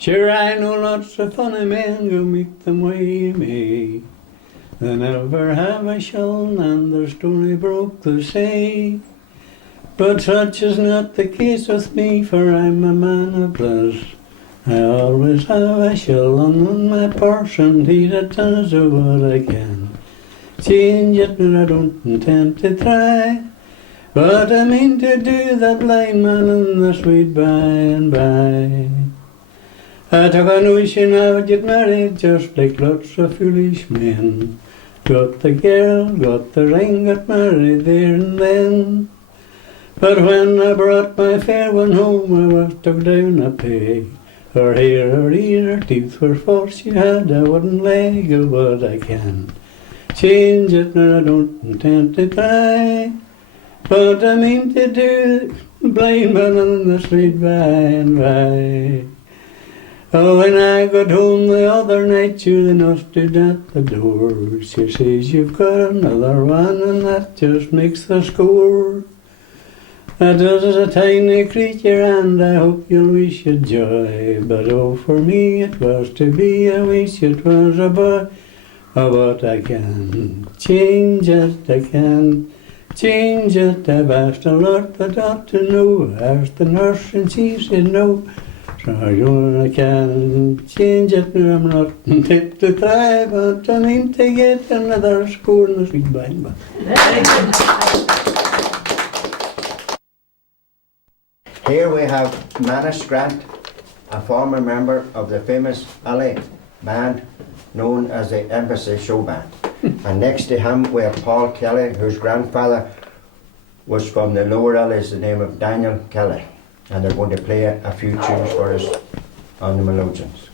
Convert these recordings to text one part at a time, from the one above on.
Sure, I know lots of funny men who make them way me. They never have a shell and their stony broke, they say. But such is not the case with me, for I'm a man of bliss. I always have a shell on my purse, and he that does what I can. Change it, but I don't intend to try. But I mean to do the blind man in the sweet by and by. I took a notion I would get married just like lots of foolish men. Got the girl, got the ring, got married there and then. But when I brought my fair one home, I was took down a peg. Her hair, her ear, her teeth were false, she had a wooden leg, oh but I can change it, and I don't intend to try. But I mean to do blind man on the street by and by. Oh, when I got home the other night, the nurse stood at the door. She says, you've got another one, and that just makes the score. That is a tiny creature, and I hope you'll wish it joy. But oh, for me it was to be, I wish it was a boy. Oh, but I can change it, I can change it. I've asked a lot that ought to know. I asked the nurse and she said no. So I can change it, and I'm not fit to try, but I mean to get another score in the sweet by and by. Here we have Manus Grant, a former member of the famous Illies band known as the Embassy Show Band. And next to him we have Paul Kelly, whose grandfather was from the Lower Illies, the name of Daniel Kelly. And they're going to play a few tunes for us on the melodeons.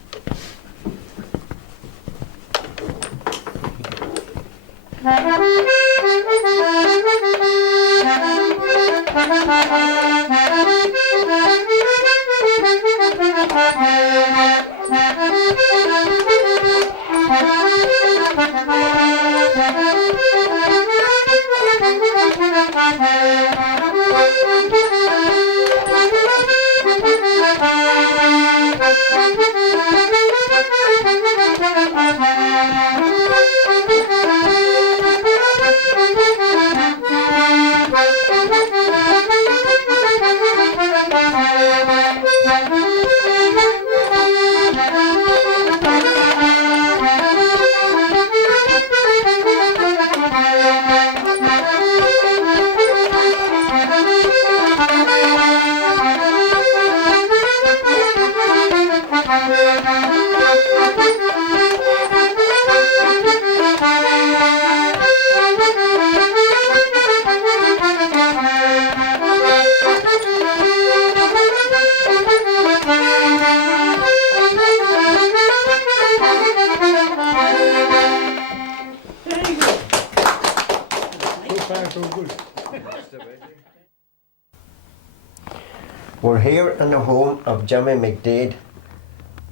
We're here in the home of Jimmy McDade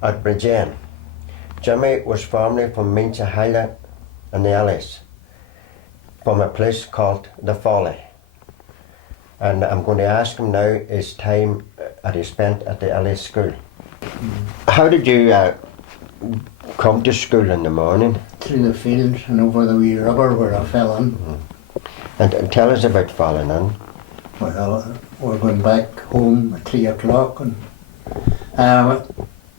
at Bridgend. Jimmy was formerly from Minchahila in the Illies, from a place called The Folly. And I'm going to ask him now his time that he spent at the Illies School. How did you come to school in the morning? Through the fields and over the wee river where I fell in. And tell us about falling in. Well, we're going back home at 3 o'clock and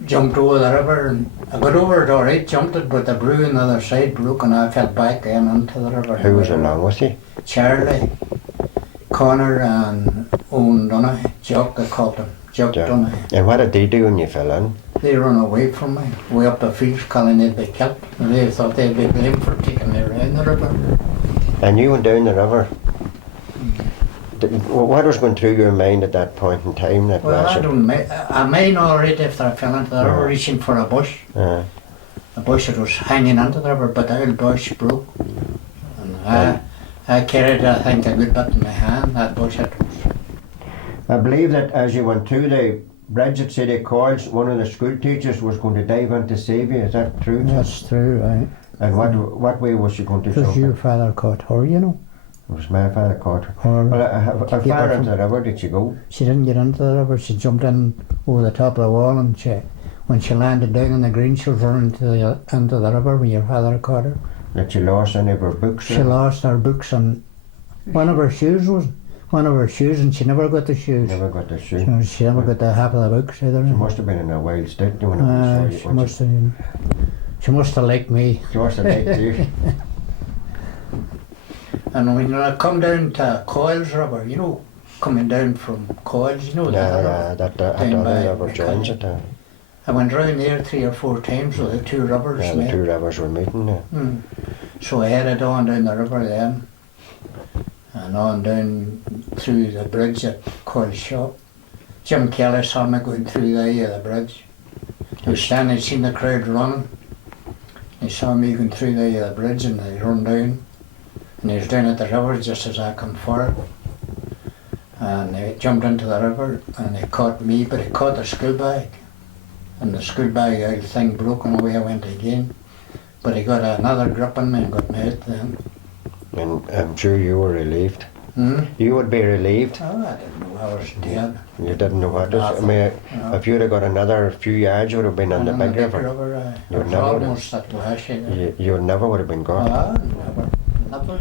jumped over the river, and I got over it alright, jumped it, but the brew on the other side broke and I fell back in into the river. Who was along with you? Charlie, Connor and Owen Donaghy, Jock they called him, Jock Donaghy. And what did they do when you fell in? They run away from me, way up the fields calling they'd be killed, and they thought they'd be blamed for taking me around the river. And you went down the river? What was going through your mind at that point in time? Well, I made alright after I fell into the river, reaching for a bush. A bush that was hanging onto the river, but the old bush broke. And I carried, I think, a good bit in my hand, that bush. I believe that as you went through the bridge at City College, one of the school teachers was going to dive in to save you. Is that true? That's true, right. And what way was she going to jump? Because your father caught her, you know. It was my father caught her. Well, how far into the river did she go? She didn't get into the river, she jumped in over the top of the wall and she when she landed down in the green, she was running into the river when your father caught her. That she lost any of her books? She lost her books and one of her shoes, and she never got the shoes. Never got the shoe? She never got the half of the books either. She must have been in a wild state when I saw you. She must have liked me. She must have liked you. And when I come down to Coils River, you know, coming down from Coils, you know, that other river joins it. I went round there 3 or 4 times with the two rivers. Yeah, the two rivers were meeting there. So I headed on down the river then, and on down through the bridge at Coils Shop. Jim Kelly saw me going through the eye of the bridge. He was standing, seen the crowd running. He saw me going through the eye of the bridge and he run down. And he was down at the river just as I come forward. And he jumped into the river and he caught me, but he caught the school bag. And the school bag thing broke and away I went again. But he got another grip on me and got me out then. And I'm sure you were relieved. You would be relieved. Oh, I didn't know I was dead. You didn't know what it was. I mean, if you'd have got another few yards, you would have been on the big river. You would never almost at last year. You never would have been gone. Never.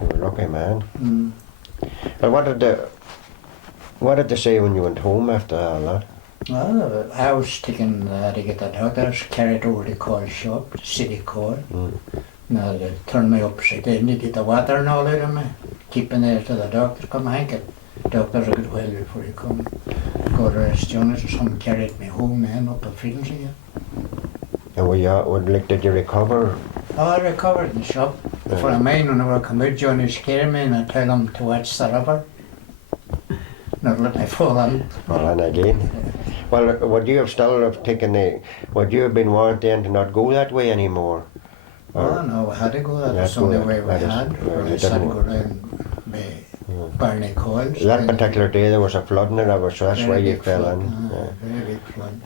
You were a lucky man. And what did they say when you went home after all that? Well, I was taken to get the doctors, carried over to Coil Shop, the city coil. Now they turned me upside down to get the water and all out of me. Keeping there till the doctor come. I think the doctor's a good while before he come. Got rest Jonas or something, carried me home then up to Fields again. And did you recover? Oh, I recovered in the shop. For a mine whenever I come out, Johnny's carrying me and I tell him to watch the river. Not let me fall in. Fall in again. Well, would you have would you have been wanting to not go that way anymore? Oh no, we had to go. That's the only way we had. We just had to go down by Barney Coils. That particular day there was a flood in the river, so that's why you fell in. Very big flood.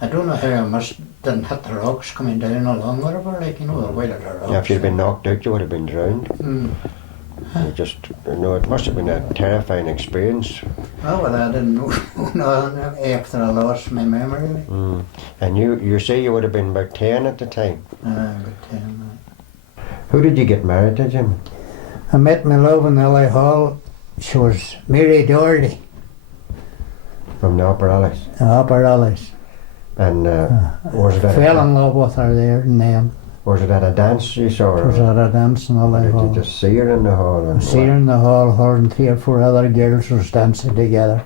I don't know how I didn't hit the rocks coming down along the river, like, you know, the weight of the rocks. Yeah, if you'd been knocked out, you would have been drowned. It must have been a terrifying experience. Oh, well, I didn't know after I lost my memory. And you say you would have been about 10 at the time? About 10. Who did you get married to, Jim? I met my love in L.A. Hall. She was Mary Doherty. From the Upper Illies? Upper Illies. And was it fell in love with her there and then. Was it at a dance you saw her? It was at a dance in L.A. Hall. Did you just see her in the hall? I see her in the hall, her and 3 or 4 other girls was dancing together.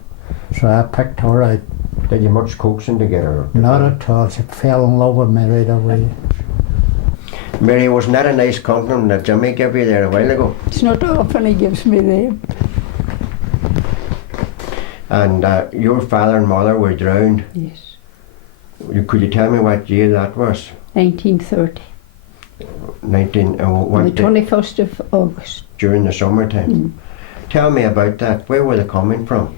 So I picked her out. Did you much coaxing to get her? Not at all. She fell in love with me right away. Mary, wasn't that a nice compliment that Jimmy gave you there a while ago? It's not often he gives me them. And your father and mother were drowned? Yes. Could you tell me what year that was? 1930. On the 21st of August. During the summertime? Tell me about that. Where were they coming from?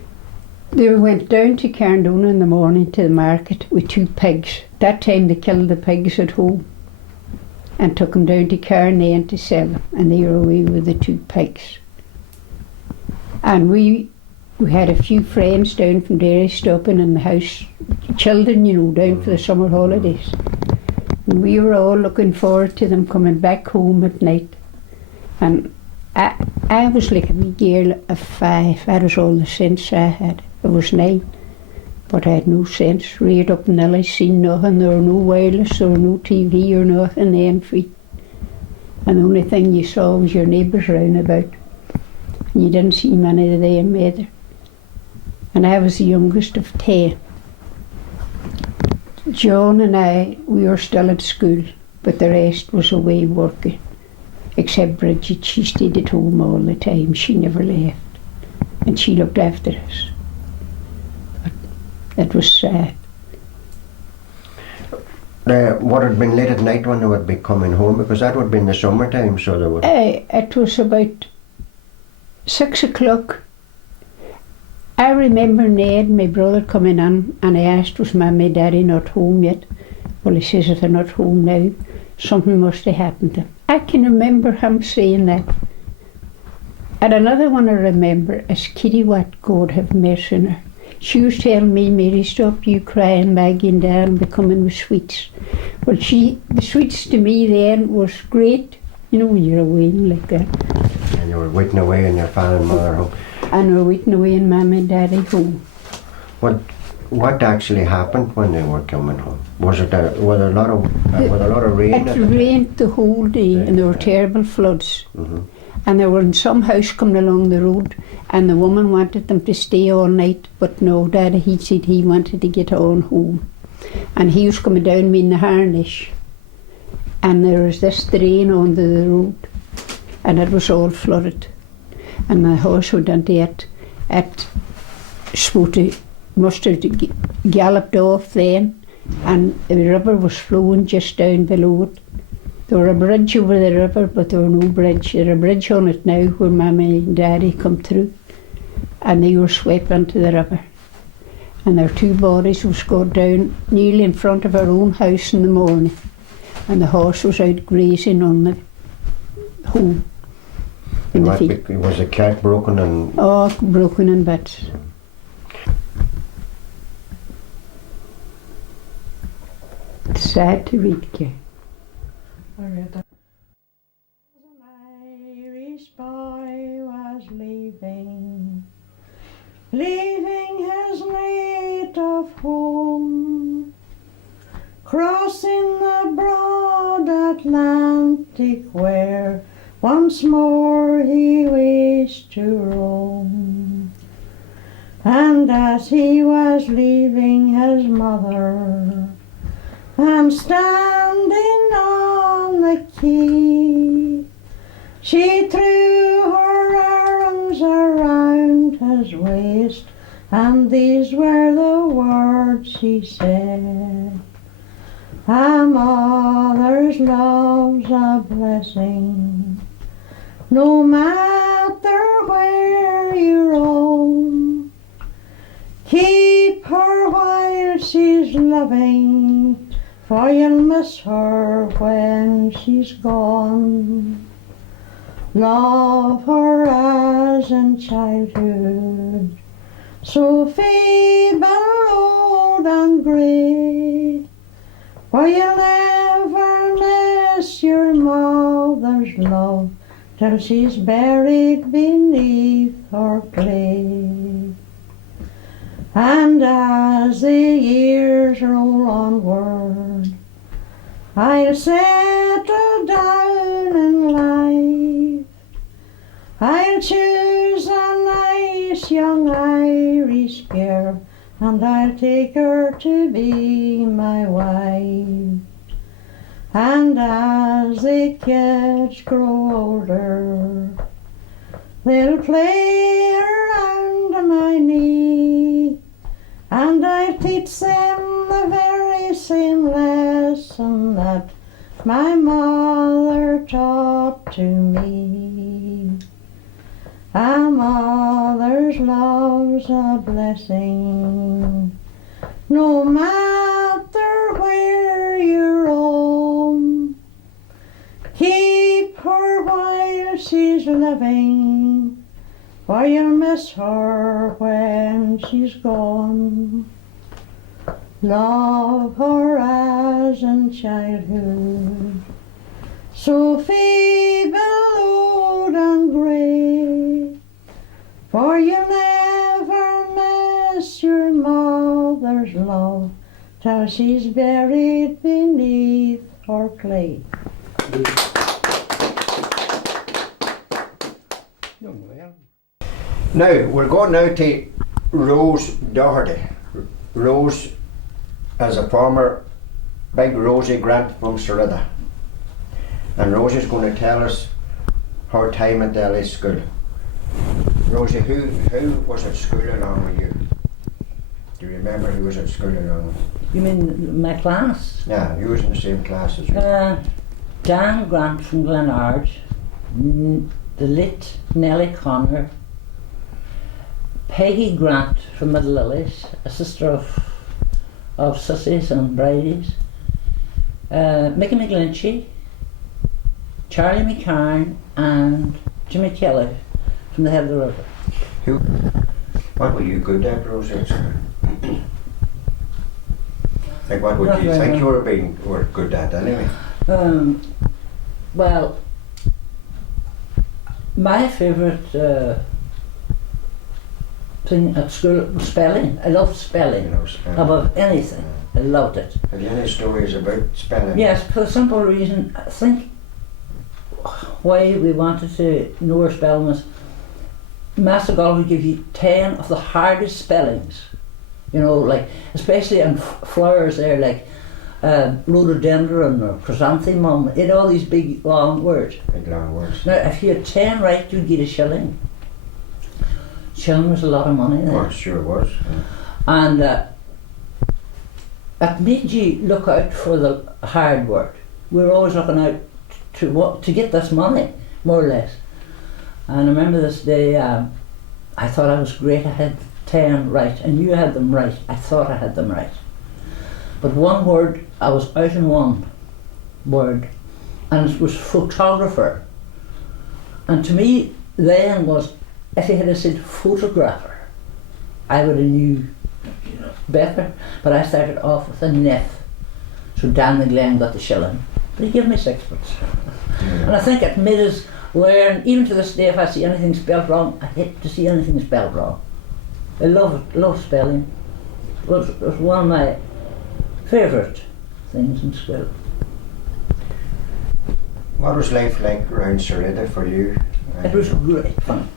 They went down to Carndona in the morning to the market with 2 pigs. That time they killed the pigs at home and took them down to Carnahan to sell them, and they were away with the 2 pigs. And we had a few friends down from Derry stopping in the house, children, you know, down for the summer holidays. And we were all looking forward to them coming back home at night. And I was like a wee girl of 5. That was all the sense I had. I was 9, but I had no sense. Reared up in Illies, seen nothing. There were no wireless, there were no TV or nothing then. And the only thing you saw was your neighbours round about. And you didn't see many of them either. And I was the youngest of 10. John and I, we were still at school, but the rest was away working. Except Bridget, she stayed at home all the time. She never left. And she looked after us. But it was sad. Would it have been late at night when they would be coming home? Because that would have been the summertime, so they would... It was about 6 o'clock. I remember Ned, my brother, coming in, and I asked, was Mummy, Daddy not home yet? Well, he says, if they're not home now, something must have happened to them. I can remember him saying that. And another one I remember is Kitty Watt, God have mercy on her. She was telling me, Mary, stop you crying, Maggie and Dan be coming with sweets. Well, the sweets to me then was great, you know, when you're away like that. And you were waiting away in your father and mother home. And we're waiting away in Mum and Daddy home. What actually happened when they were coming home? Was there a lot of rain? It rained the whole day, and there were terrible floods. Mm-hmm. And they were in some house coming along the road, and the woman wanted them to stay all night, but no, Daddy, he said he wanted to get on home. And he was coming down me in the harness, and there was this drain under the road, and it was all flooded. And my horse went into it, must have galloped off then, and the river was flowing just down below it. There were a bridge over the river, but there were no bridge. There's a bridge on it now where Mummy and Daddy come through, and they were swept into the river. And their two bodies was got down nearly in front of our own house in the morning, and the horse was out grazing on the home. Was the cart broken? Oh, broken in bits. It's sad to read, Kay. An Irish boy was leaving his native home, crossing the broad Atlantic where once more he wished to roam. And as he was leaving his mother and standing on the quay, she threw her arms around his waist, and these were the words she said: "A mother's love's a blessing, no matter where you roam. Keep her while she's loving, for you'll miss her when she's gone. Love her as in childhood, so feeble, old and grey, for you'll never miss your mother's love till she's buried beneath her clay. And as the years roll onward, I'll settle down in life. I'll choose a nice young Irish girl, and I'll take her to be my wife. And as the kids grow older, they'll play around my knee, and I'll teach them the very same lesson that my mother taught to me. A mother's love's a blessing, no matter where you roam. Keep her while she's living, for you'll miss her when she's gone. Love her as in childhood, so feeble, old and grey, for you'll never miss your mother's love till she's buried beneath her clay. Now, we're going now to Rose Doherty. Rose is a former big Rosie Grant from Sarita. And Rosie's going to tell us her time at the Illies School. Rosie, who was at school along with you? Do you remember who was at school along with you? You mean my class? Yeah, you was in the same class as you. Dan Grant from Glenard, the lit Nellie Connor, Peggy Grant from Middle Illies, a sister of Sissy's and Brady's, Mickey McGlinchey, Charlie McCarn and Jimmy Kelly from the head of the river. What were you good at, Rosie? Like, what would Not you very think much. you were good at anyway? Well, my favourite thing at school was spelling. I loved You spelling know, spelling. above anything. I loved it. Have you any stories about spelling? Yes, for the simple reason, I think why we wanted to know our spelling was Master God would give you 10 of the hardest spellings. You know, like, especially in flowers there, like rhododendron or chrysanthemum, it had all these big long words. Big long words. Now, if you had 10 right, you'd get a shilling. Shilling was a lot of money then. Oh, sure was. And it made you look out for the hard word. We were always looking out to get this money, more or less. And I remember this day, I thought I was great. I had 10 right, and you had them right. I thought I had them right. But one word, I was out in one word, and it was photographer. And to me, then was, if he had said photographer, I would have knew better. But I started off with a nef. So Dan McGlenn got the shilling. But he gave me sixpence. And I think it made us learn, even to this day, if I see anything spelled wrong, I hate to see anything spelled wrong. I love spelling. It was one of my favourite things in school. What was life like around Sarita for you? It was great fun.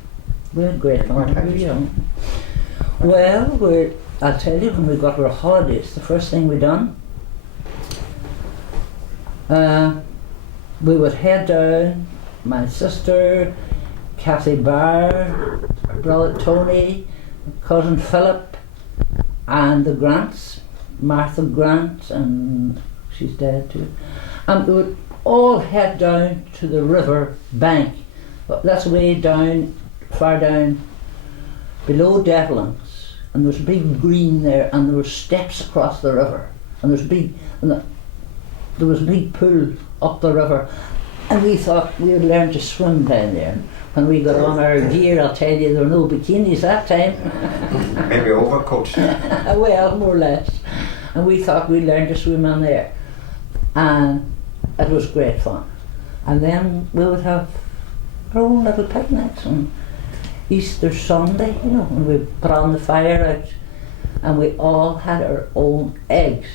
We had great fun What when we were happened? young. Well, I'll tell you, when we got our holidays, the first thing we done, we would head down, my sister, Kathy Barr, brother Tony, cousin Philip, and the Grants, Martha Grant, and she's dead too. And we would all head down to the river bank. That's way down, far down, below Devlin's, and there was a big green there, and there were steps across the river, and there was a big pool up the river, and we thought we would learn to swim down there. When we got on our gear, I'll tell you, there were no bikinis that time. Maybe overcoats. Well, more or less. And we thought we'd learn to swim in there. And it was great fun. And then we would have our own little picnics on Easter Sunday, you know, when we put on the fire out, and we all had our own eggs.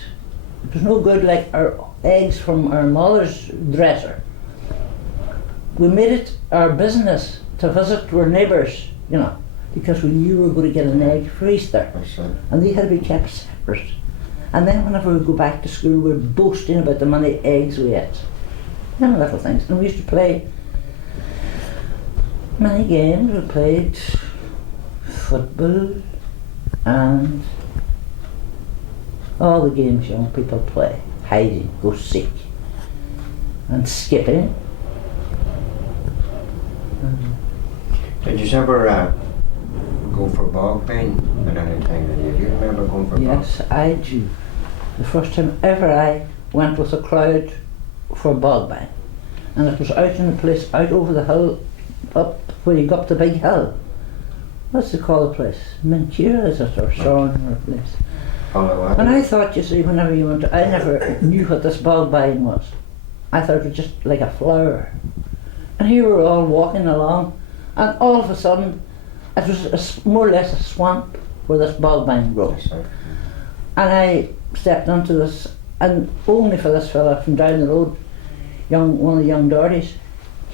It was no good like our eggs from our mother's dresser. We made it our business to visit our neighbours, you know, because we knew we were going to get an egg for Easter. That's it. And they had to be kept separate. And then whenever we go back to school, we were boasting about the many eggs we ate. Them little things. And we used to play many games. We played football and all the games young people play. Hiding, go seek, and skipping. Did you ever go for bog bane at any time? Do you remember going for Yes, I do. The first time ever I went with a crowd for bog bang. And it was out in a place out over the hill, up where you go up the big hill. What's it called the place? Mintura, is it, or Sorn, or a place? bog? And I thought, you see, whenever you went, I never knew what this bog bang was. I thought it was just like a flower. And here we were all walking along, and all of a sudden, it was more or less a swamp where this bog bang grows. That's it. And I stepped onto this, and only for this fella from down the road, one of the young Dohertys,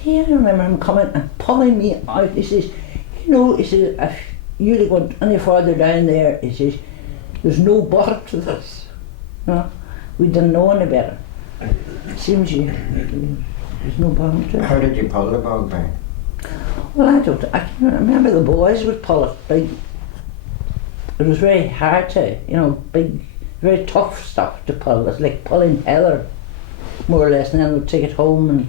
I remember him coming and pulling me out. He says, you know, he says, if you went any further down there, he says, there's no bottom to this. You know, we didn't know any better. Seems there's no bottom to it. How did you pull the bog bane? Well, I can remember the boys would pull it big. It was very hard to, you know, big, very tough stuff to pull. It was like pulling heather, more or less, and then we'd take it home and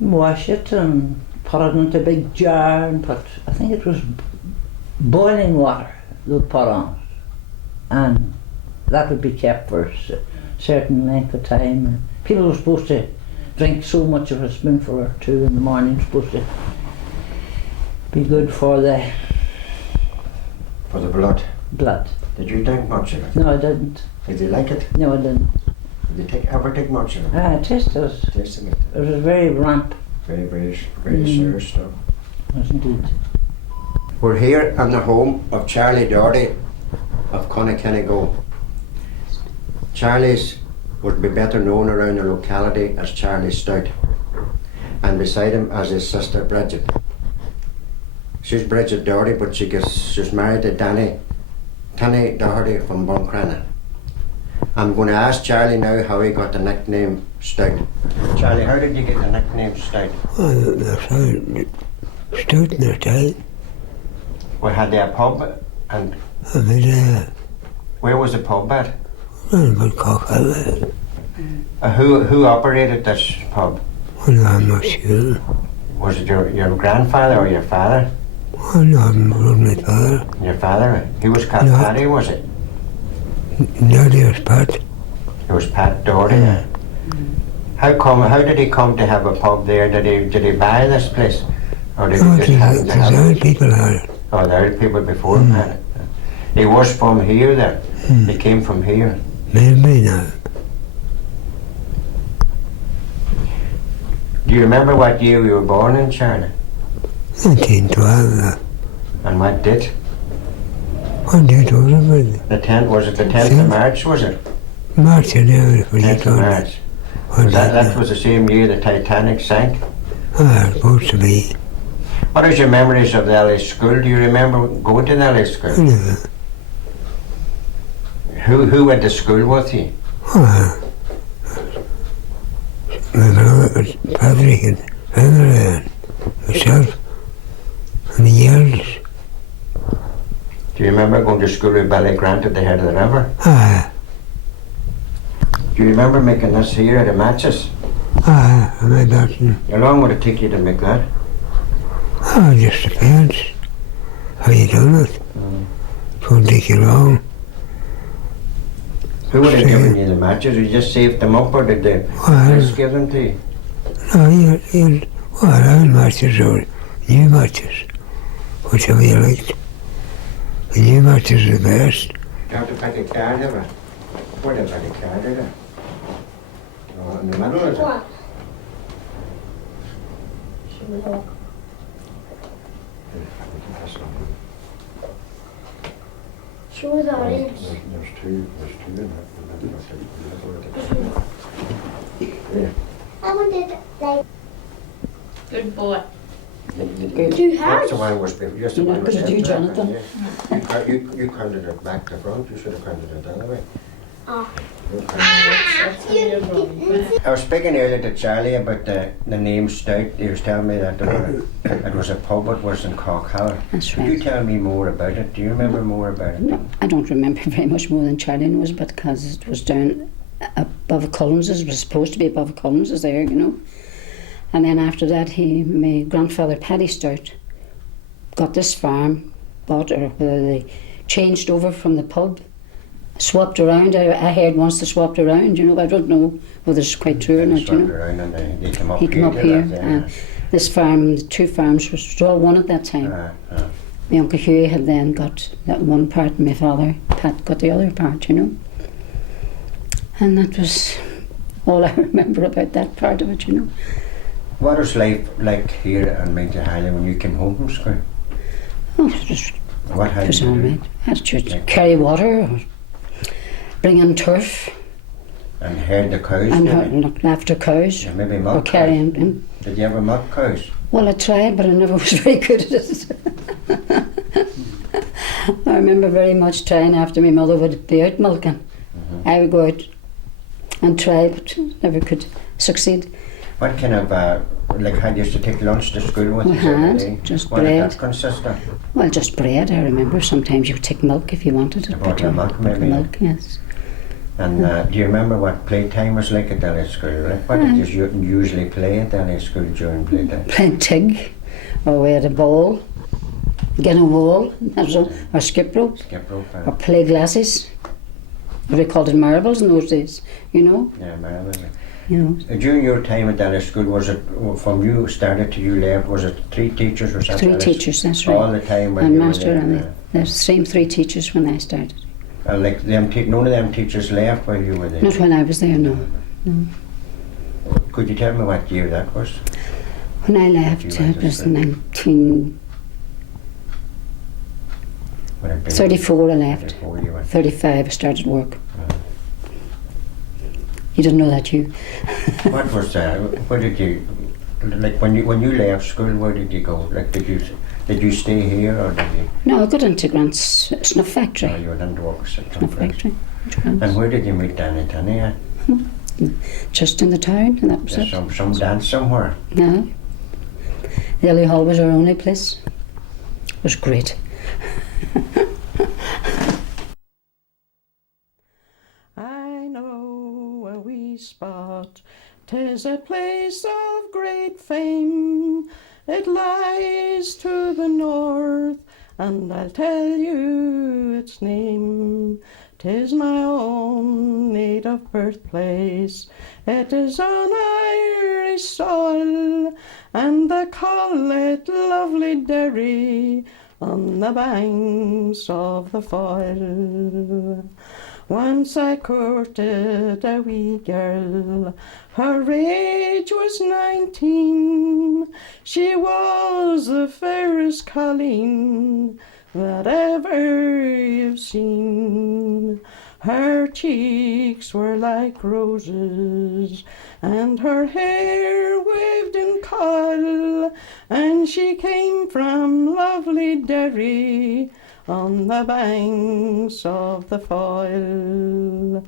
wash it and put it into a big jar and put, I think it was boiling water they'd put on it. And that would be kept for a certain length of time. And people were supposed to drink so much of a spoonful or two in the morning, supposed to be good for the For the blood. blood. Did you drink much of it? No, I didn't. Did you like it? No, I didn't. Did you ever take much of it? I tasted it. Tasting it? It was very ramp. Very sour stuff. Yes, indeed. We're here in the home of Charlie Doherty of Connekennigo. Charlie's would be better known around the locality as Charlie Stout, and beside him as his sister Bridget. She's Bridget Doherty, but she's married to Danny Doherty from Buncrana. I'm going to ask Charlie now how he got the nickname Stout. Charlie, how did you get the nickname Stout? Oh, Stout in their time. We had a pub, and I mean, where was the pub at? but cock Who operated this pub? well, I'm not sure. Was it your grandfather or your father? Well, no, I'm my father. Your father? He was called No. Paddy, was it? No, there's Pat. It was Pat Doherty. Yeah. How did he come to have a pub there? Did he buy this place? Or did Oh, he just happen to have there's it? people had it. Oh, there were people before him had it. He was from here then. He came from here. Maybe now. Do you remember what year you were born in, Charlie? 1912. And what date? What date was it? The 10th, was it the 10th of March, was it? March and everything. 10th of March. That was the same year the Titanic sank. Ah, it's supposed to be. What is your memories of the Illies School? Do you remember going to the Illies School? Anyway, Who went to school with you? my brother was Patrick and Henry and myself and the years. Do you remember going to school with Billy Grant at the head of the river? Do you remember making this here at the matches? I made that. How long would it take you to make that? Oh, it just depends how you done it. It won't take you long. Who would have given you the matches? You just saved them up, or did they just give them to you? No, old matches or new matches, whichever you liked. The new matches are the best. You have to pick a card of it. Where did I pick a card of it? Oh, in the middle, is it? What? Should we look? Show the orange. There's two in it. Yeah. I wanted like Good boy. too hard. That's the one was before. Yes, the You know, one was could you, empty, Jonathan? yeah. You counted it back to front. You should have counted it the other way. Oh. You counted it. I was speaking earlier to Charlie about the name Stout. He was telling me that it was a pub. It was in Cockhallow. That's Could you right. tell me more about it? Do you remember more about it? No, I don't remember very much more than Charlie knows, but because it was down above Collins's, it was supposed to be above Collins's there, you know. And then after that, my grandfather Paddy Stout got this farm, bought, or they changed over from the pub, swapped around. I heard once they swapped around, you know. I don't know whether it's quite true or not, you Swapped know. around and they came up He came up to here, that, and this farm, the two farms, was all one at that time. My Uncle Hughie had then got that one part, and my father, Pat, got the other part, you know. And that was all I remember about that part of it, you know. What was life like here in Mintahalli when you came home from school? Oh, it was, What it had was you all do? right. I had to carry water, or bring in turf, And herd the cows? and maybe? look after cows, Yeah, maybe or milk carry cows. them. Did you ever milk cows? Well, I tried, but I never was very good at it. I remember very much trying after my mother would be out milking. I would go out and try, but never could succeed. What kind of, like, had you used to take lunch to school with We you every had, day? just What bread. did that consist of? Well, just bread, I remember. Sometimes you would take milk if you wanted A it. bottle of milk, maybe? Milk, yes. And do you remember what playtime was like at Illies School? Like, what did you usually play at Illies School during playtime? Playing tig, or we had a ball, get a wall, that was all, or skip rope, Skip rope? or play glasses. Or we called it marbles in those days, you know. Yeah, marble. you know. During your time at Illies School, was it from you started to you left? Was it 3 teachers or something? 3 teachers, that's right. All the time when And you were master, there? and the same 3 teachers when I started. And like them, none of them teachers left while you were there. Not when I was there, no. Could you tell me what year that was? When I left, You it went to was school. 1934 Would it be I left. 34 you went? 35 I started work. You didn't know that, you? What was that? Where did you, like when you left school? Where did you go? Like did you stay here or did you? No, I got into Grant's snuff Oh, factory. you went into work at Snuff factory. And where did you meet Danny Tenney at? Just in the town, and that was Just it. some dance somewhere. No. The Illy Hall was our only place. It was great. I know a wee spot, 'tis a place of great fame. It lies to the north, and I'll tell you its name. 'Tis my own native birthplace, it is on Irish soil, and they call it lovely Derry, on the banks of the Foyle. Once I courted a wee girl, her age was 19. She was the fairest colleen that ever you've seen. Her cheeks were like roses, and her hair waved in coil, and she came from lovely Derry, on the banks of the Foyle.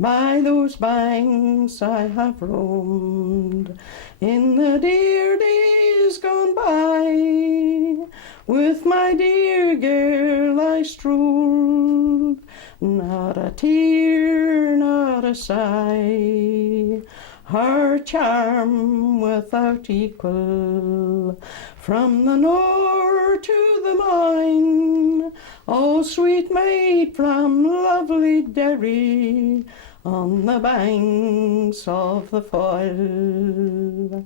By those banks I have roamed in the dear days gone by. With my dear girl I strolled, not a tear, not a sigh. Her charm without equal, from the north to the mine. Oh, sweet maid from lovely Derry, on the banks of the Foyle.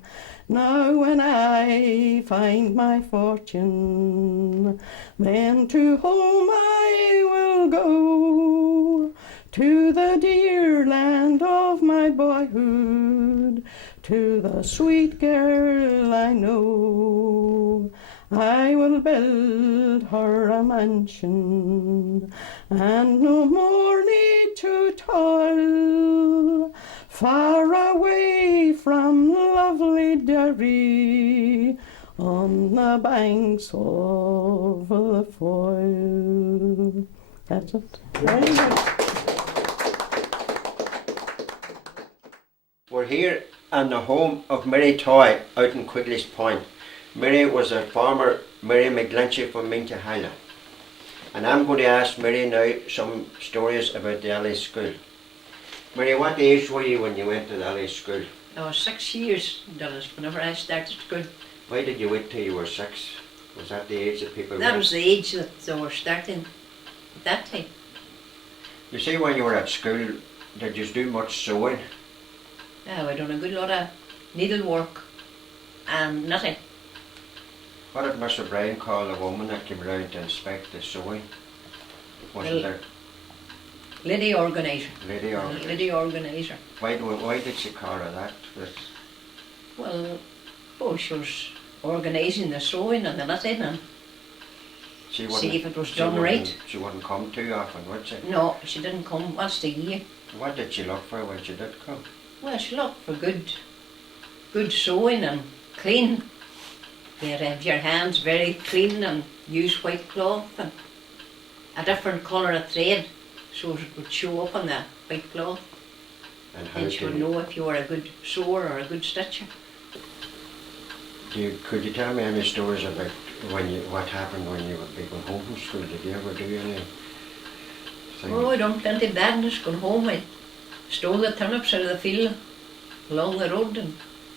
Now when I find my fortune, then to home I will go, to the dear land of my boyhood, to the sweet girl I know. I will build her a mansion, and no more need to toil, far away from lovely Derry, on the banks of the Foyle. That's it. Very good. We're here in the home of Mary Toy out in Quigley's Point. Mary was a farmer, Mary McGlinchey from Mintahala. And I'm going to ask Mary now some stories about the Illies School. Mary, what age were you when you went to the Illies School? I was 6 years, Dennis, whenever I started school. Why did you wait till you were 6? Was that the age that people That went? was the age that they were starting at that time. You see, when you were at school, did you do much sewing? Yeah, I done a good lot of needlework and knitting. What did Mr. Bryan call the woman that came round to inspect the sewing? Wasn't Well, there? Lady organiser. Lady or Lady organiser. why did she call her that? Well, oh, she was organising the sewing and the knitting and She see if it was she done wouldn't- right. She wouldn't come too often, would she? No, she didn't come once a year. What did she look for when she did come? Well, she looked for good sewing and clean. You had to have your hands very clean and use white cloth and a different colour of thread so it would show up on the white cloth. And how And she do would you, know if you were a good sewer or a good stitcher. could you tell me any stories about what happened when you would be going home from school? Did you ever do any? Oh, I done plenty of badness going home. I stole the turnips out of the field along the road and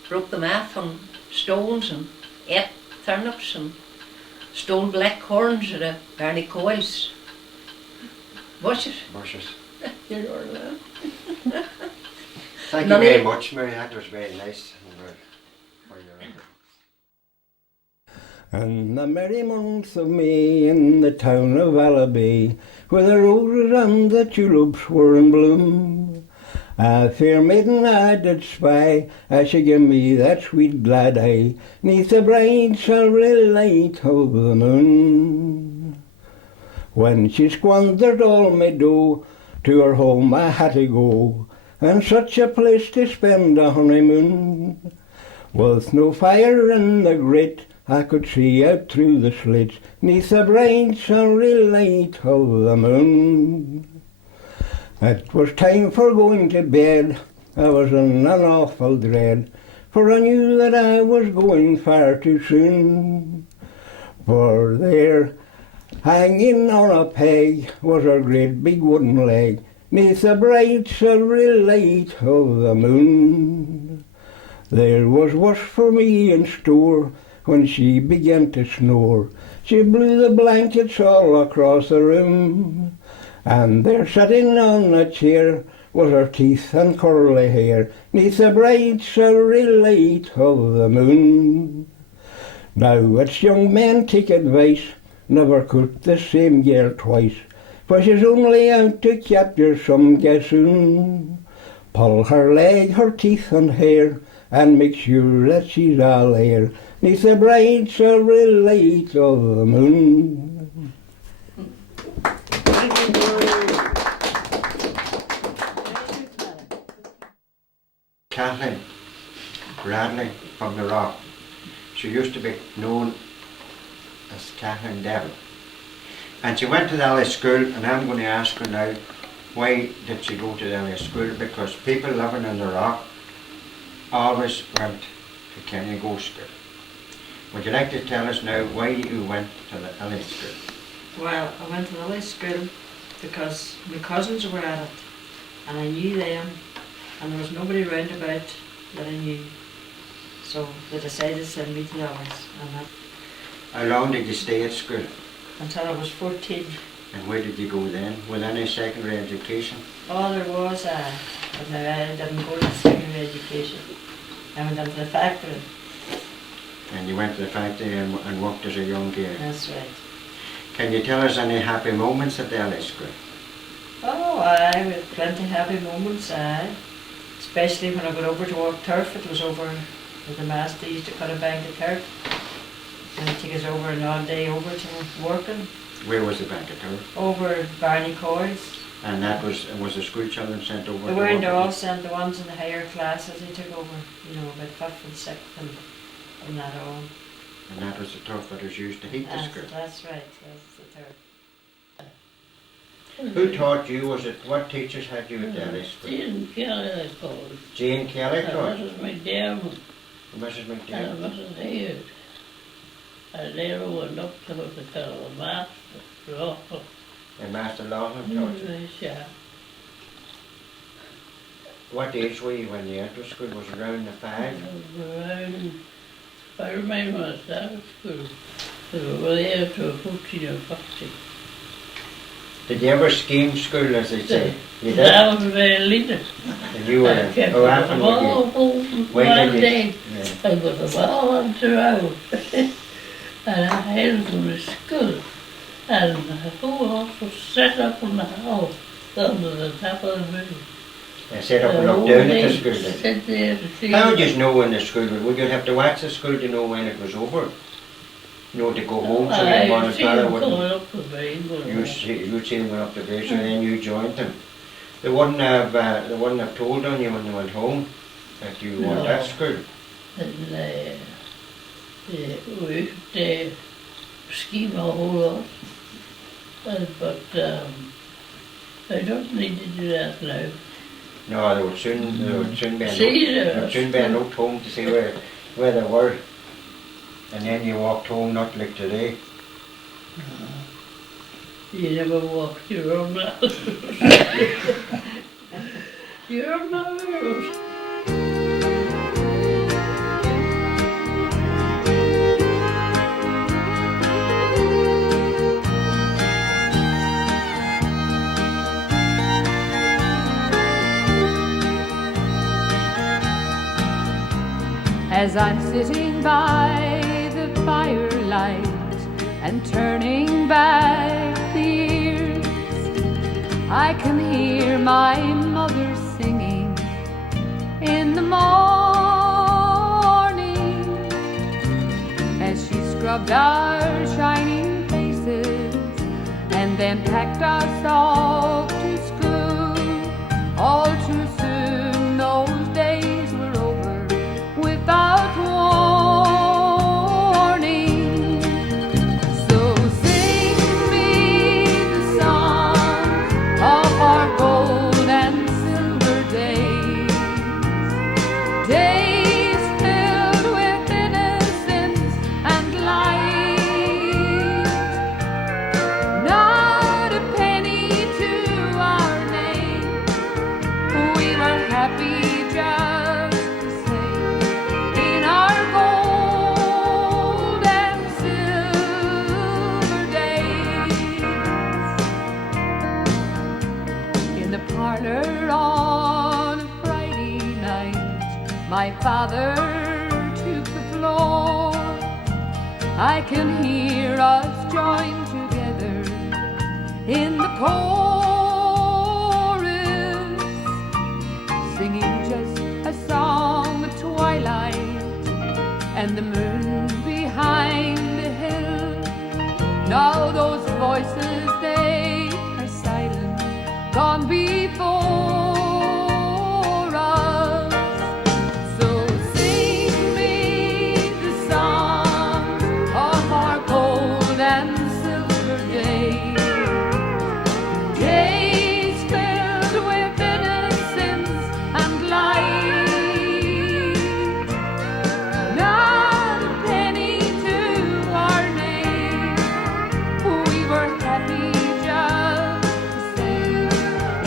broke them off on stones and ate turnips and stole black corns out of Barney Coyle's bushes. Bushes. You know that. Thank you None of very you- much, Mary. That was very nice. And the merry month of May in the town of Allaby, where the roses and the tulips were in bloom, a fair maiden I did spy, as she gave me that sweet glad eye, neath the bright silvery light of the moon. When she squandered all my dough, to her home I had to go, and such a place to spend a honeymoon. With no fire in the grate, I could see out through the slits, neath the bright silvery light of the moon. It was time for going to bed, I was in an awful dread, for I knew that I was going far too soon. For there, hanging on a peg, was her great big wooden leg, neath the bright silvery light of the moon. There was worse for me in store, when she began to snore. She blew the blankets all across the room, and there sitting on a chair was her teeth and curly hair, neath the bright silvery light of the moon. Now it's young men take advice, never court the same girl twice, for she's only out to capture some gossoon. Pull her leg, her teeth and hair, and make sure that she's all there, neath the bright silvery light of the moon. Kathleen Bradley from the Rock. She used to be known as Kathleen Devil. And she went to the Illies School, and I'm going to ask her now, why did she go to the Illies School? Because people living in the Rock always went to Kenny-Go School. Would you like to tell us now why you went to the Illies School? Well, I went to the Illies School because my cousins were at it, and I knew them, and there was nobody round about that I knew. So they decided to send me to the Illies, and that, How long did you stay at school? until I was 14. And where did you go then? With any secondary education? Oh, there was but no, I didn't go to secondary education. I went into the factory. And you went to the factory and worked as a young girl. That's right. Can you tell us any happy moments at the Illies School? Oh, I with plenty of happy moments, aye. Especially when I got over to work turf. It was over with the master used to cut a bank of turf. And he'd take us over an odd day over to working. Where was the bank of turf? Over Barney Coy's. And that was the school children sent over They to weren't work? all sent, the ones in the higher classes they took over, about 5th and 6th and that all. And that was the turf that was used to heat the school? That's right, that's the turf. Who taught you? What teachers had you at the Illies School? Jane Kelly, I called. Jane Kelly taught you? Mrs. McDermott Mrs. and McDermott? Mrs. Hayes. And they went up to what they call a master. Awful. And Master Laughlin taught you? Yeah. What age were you when you entered school? Was it around the 5? I remember when I started school, they were there to 14 or 15. Did you ever scheme school, as they say? You did? I was a very leader. And you were I kept often them were all you? home When one did you? day. Yeah. I got them all onto out. And I had them to school. And the whole house was set up in the house under the top of the moon. They set up and looked down at the school then? Sit there to see. How would you know when the school was? Would you have to watch the school to know when it was over? You know, to go home so your mother and father wouldn't... Up the bay, You'd see them going up the bay, so then you joined them. They wouldn't have told on you when they went home that you weren't at school. And we used to scheme a whole lot. But I don't need to do that now. No, they would soon be See, a note home to see where they were. And then you walked home, not like today. You never walked your own house. Your own house. as I'm sitting by the firelight and turning back the years. I can hear my mother singing in the morning as she scrubbed our shining faces and then packed us off to school. All too soon those days were over without warning. So sing me the song of our gold and silver days, days filled with innocence and light. Not a penny to our name, we were happy just the same in our gold and silver days. In the parlor on a Friday night, my father took the floor. I can hear us join together in the chorus, singing just a song of twilight and the moon behind the hill. Now those voices, they are silent, gone before us. So sing me the song of our gold and silver days, days filled with innocence and light. Not a penny to our name, we were happy just the same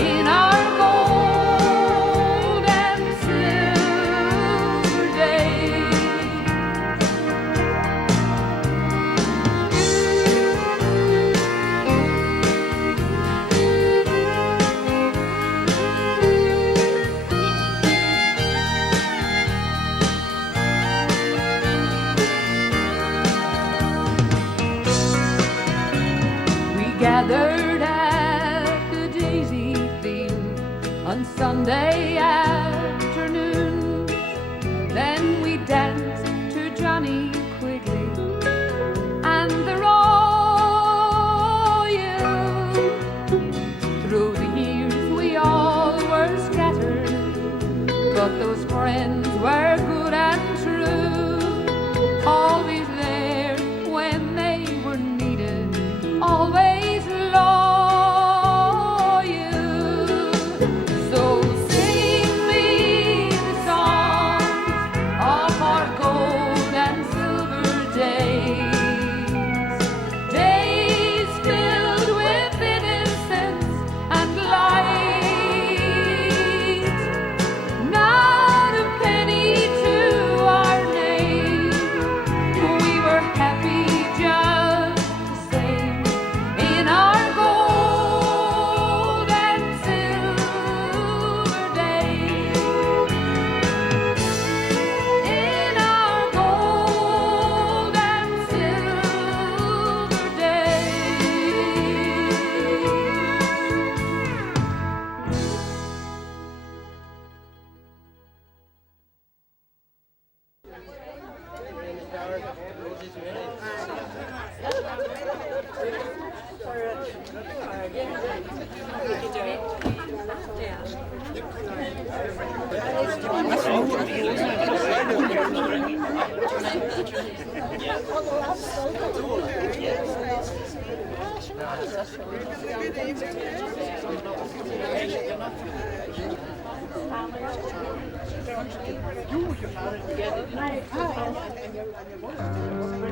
in our gold and silver days. We gathered at the daisy field on Sunday afternoons. Then we danced to Johnny Quigley and the Royal. Through the years we all were scattered, but those friends were good and true. Always there when they were needed, always loyal. So sing me the song of our gold and silver days, days filled with innocence and light. Not a penny to our name, we were happy just the same in our gold and silver days, in our gold and silver Uh,